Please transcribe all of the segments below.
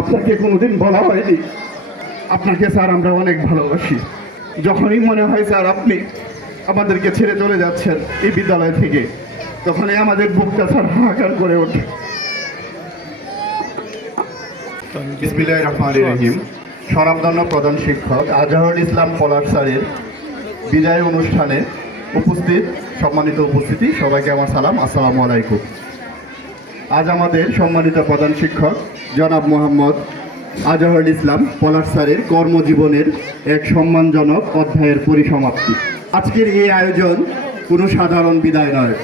আপনাকে কোনোদিন বলা হয়নি আপনাকে স্যার আমরা অনেক ভালোবাসি। যখনই মনে হয় স্যার আপনি আমাদেরকে ছেড়ে চলে যাচ্ছেন এই বিদ্যালয় থেকে, তখনই আমাদের বুকটা স্যার হাহাকার করে ওঠে। বিসমিল্লাহির রহমানির রহিম। স্বনামধন্য প্রধান শিক্ষক আজহারুল ইসলাম পলাশ স্যারের বিদায় অনুষ্ঠানে সম্মানিত উপস্থিতি, সবাইকে আমার সালাম, আসসালামু আলাইকুম। আজ আমাদের সম্মানিত প্রধান শিক্ষক জনাব মোহাম্মদ আজহারুল ইসলাম পলাশ স্যারের কর্মজীবনের এক সম্মানজনক অধ্যায়ের পরিসমাপ্তি। আজকের এই আয়োজন কোনো সাধারণ বিদায় নয়,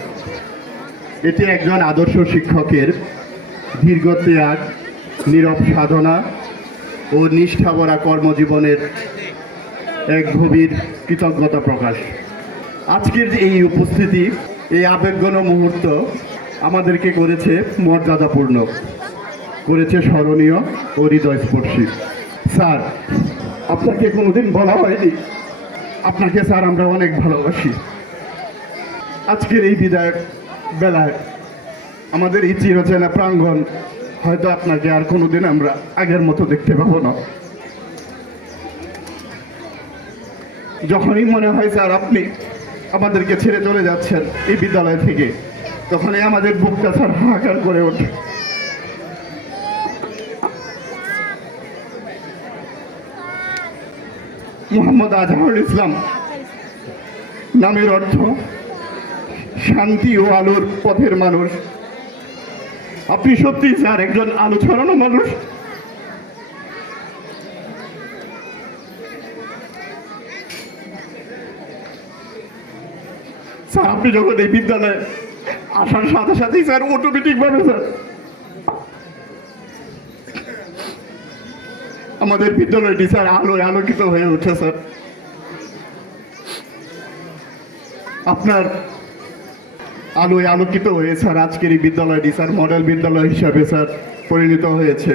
এটি একজন আদর্শ শিক্ষকের দীর্ঘ ত্যাগ, নীরব সাধনা ও নিষ্ঠাভরা কর্মজীবনের এক গভীর কৃতজ্ঞতা প্রকাশ। আজকের এই উপস্থিতি, এই আবেগঘন মুহূর্ত আমাদেরকে করেছে মর্যাদাপূর্ণ, করেছে স্মরণীয় ও হৃদয়স্পর্শী। স্যার, আপনাকে কোনোদিন বলা হয়নি আপনাকে স্যার আমরা অনেক ভালোবাসি। আজকের এই বিদায় বেলায় আমাদের এই চিরচেনা প্রাঙ্গণ হয়তো আপনাকে আর কোনোদিন আমরা আগের মতো দেখতে পাবো না। যখনই মনে হয় স্যার আপনি আমাদেরকে ছেড়ে চলে যাচ্ছেন এই বিদ্যালয় থেকে, তখনই আমাদের বুকটা স্যার হাহাকার করে ওঠে। মোহাম্মদ আজহারুল ইসলাম নামের অর্থ শান্তি ও আলোর পথের মানুষ। আপনি সত্যি স্যার একজন আলো ছড়ানো মানুষ। স্যার, আপনি যখন এই বিদ্যালয়ে আসার সাথে সাথেই স্যার অটোমেটিক ভাবে স্যার আমাদের বিদ্যালয়টি স্যার আলোয় আলোকিত হয়ে ওঠে। স্যার, আপনার আলোয় আলোকিত হয়ে স্যার আজকের এই বিদ্যালয়টি স্যার মডেল বিদ্যালয় হিসাবে স্যার পরিণত হয়েছে।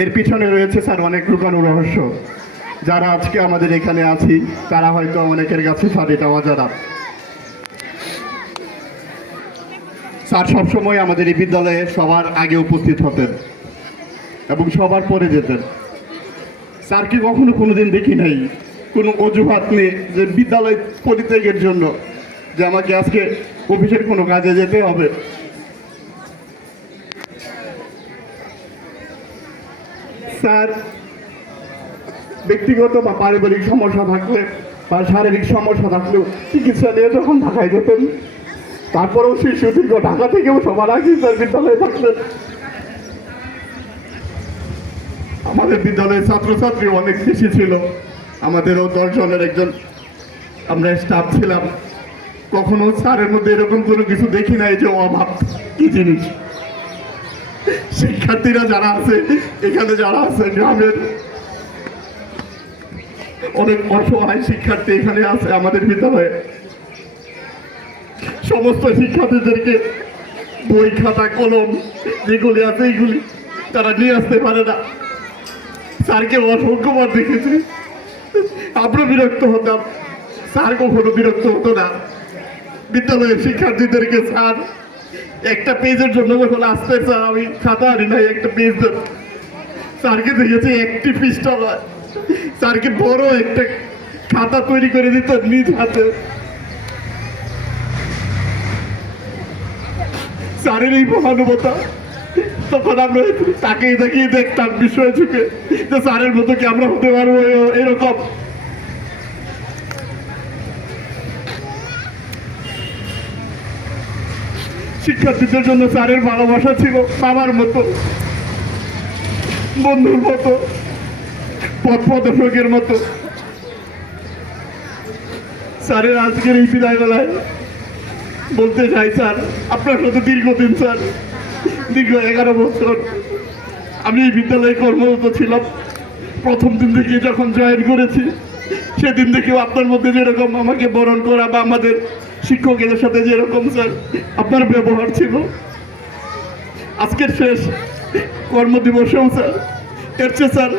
এর পিছনে রয়েছে স্যার অনেক লুকানো রহস্য। যারা আজকে আমাদের এখানে আছি তারা হয়তো অনেকের কাছে স্যার এটা অজানা। স্যার সবসময় আমাদের এই বিদ্যালয়ে সবার আগে উপস্থিত হতেন এবং সবার পরে যেতেন। স্যারকে কখনো কোনোদিন দেখি নাই কোনো অজুহাত নেই যে বিদ্যালয় পরিত্যাগের জন্য যে আমাকে আজকে অফিসের কোনো কাজে যেতে হবে। স্যার ব্যক্তিগত বা পারিবারিক সমস্যা থাকলে বা শারীরিক সমস্যা থাকলেও চিকিৎসা নিয়ে যখন ঢাকায় যেতেন, তারপরেও সেই সুদীর্ঘ ঢাকা থেকেও সবার আগে স্যার বিদ্যালয়ে থাকলেন। আমাদের বিদ্যালয়ের ছাত্রছাত্রী অনেক বেশি ছিল, আমাদেরও 10 জনের একজন আমরা স্টাফ ছিলাম। কখনো স্যারের মধ্যে এরকম কোনো কিছু দেখি নাই যে অভাব কি জিনিস। শিক্ষার্থীরা যারা আছে এখানে, যারা আছে গ্রামের অনেক অসহায় শিক্ষার্থী এখানে আছে আমাদের বিদ্যালয়ে, সমস্ত শিক্ষার্থীদেরকে বই খাতা কলম যেগুলি আছে এইগুলি তারা নিয়ে আসতে পারে না। স্যারকে অসংখ্যবার দেখেছি, আমরা বিরক্ত হতাম, স্যার কখনো বিরক্ত হতো না। বিদ্যালয়ের শিক্ষার্থীদেরকে স্যার একটা পেজের জন্য যখন আসতে, স্যার আমি খাতা আনি নাই, একটা পেজ স্যারকে দেখেছি একটি পৃষ্ঠা নয়, স্যারকে বড় একটা খাতা তৈরি করে দিত নিজ হাতে। স্যারের এই মহানুভবতা, তখন আমরা তাকেই দেখিয়ে দেখতাম বিষয় চুকে যে স্যারের মতো কি আমরা হতে পারবো এরকম। শিক্ষার্থীদের জন্য স্যারের ভালোবাসা ছিল বাবার মতো, বন্ধুর মতো, পথ প্রদর্শকের মতো। স্যারের আজকের এই বিদায় বেলায় বলতে চাই, স্যার আপনার সাথে দীর্ঘদিন, স্যার দীর্ঘ 11 বছর আমি এই বিদ্যালয়ে কর্মরত ছিলাম। প্রথম দিন থেকে যখন জয়েন করেছি সেদিন থেকেও আপনার মধ্যে যেরকম আমাকে বরণ করা বা আমাদের শিক্ষকের সাথে যেরকম স্যার আপনার ব্যবহার ছিল, আজকের শেষ কর্মদিবসেও স্যার এর চেয়ে স্যার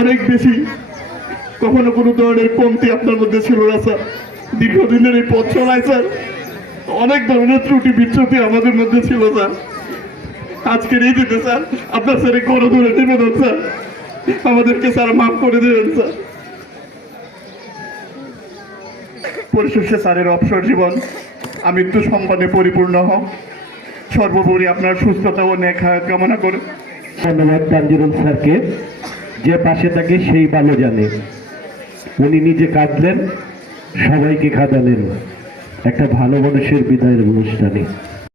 অনেক বেশি কখনো কোনো ধরনের কমতি আপনার মধ্যে ছিল না। স্যার দীর্ঘদিনের এই পথ চলায় স্যার অনেক ধরনের ত্রুটি বিচ্যুতি আমাদের মধ্যে ছিল। স্যার আজকের এই দিতে স্যার আপনার স্যার কোনো দূরে নিবেদন স্যার, আমাদেরকে স্যার মাফ করে দেবেন স্যার। পরিশেষে স্যারের অবসর জীবন আমৃত্যু সম্মানে পরিপূর্ণ হোক। সর্বোপরি আপনার সুস্থতা ও নেক হায়াত কামনা করে ধন্যবাদ তানজিরুল স্যারকে, যে পাশে থাকে সেই ভালো জানে। উনি নিজে কাঁদলেন, সবাইকে কাঁদালেন একটা ভালো মানুষের বিদায়ের অনুষ্ঠানে।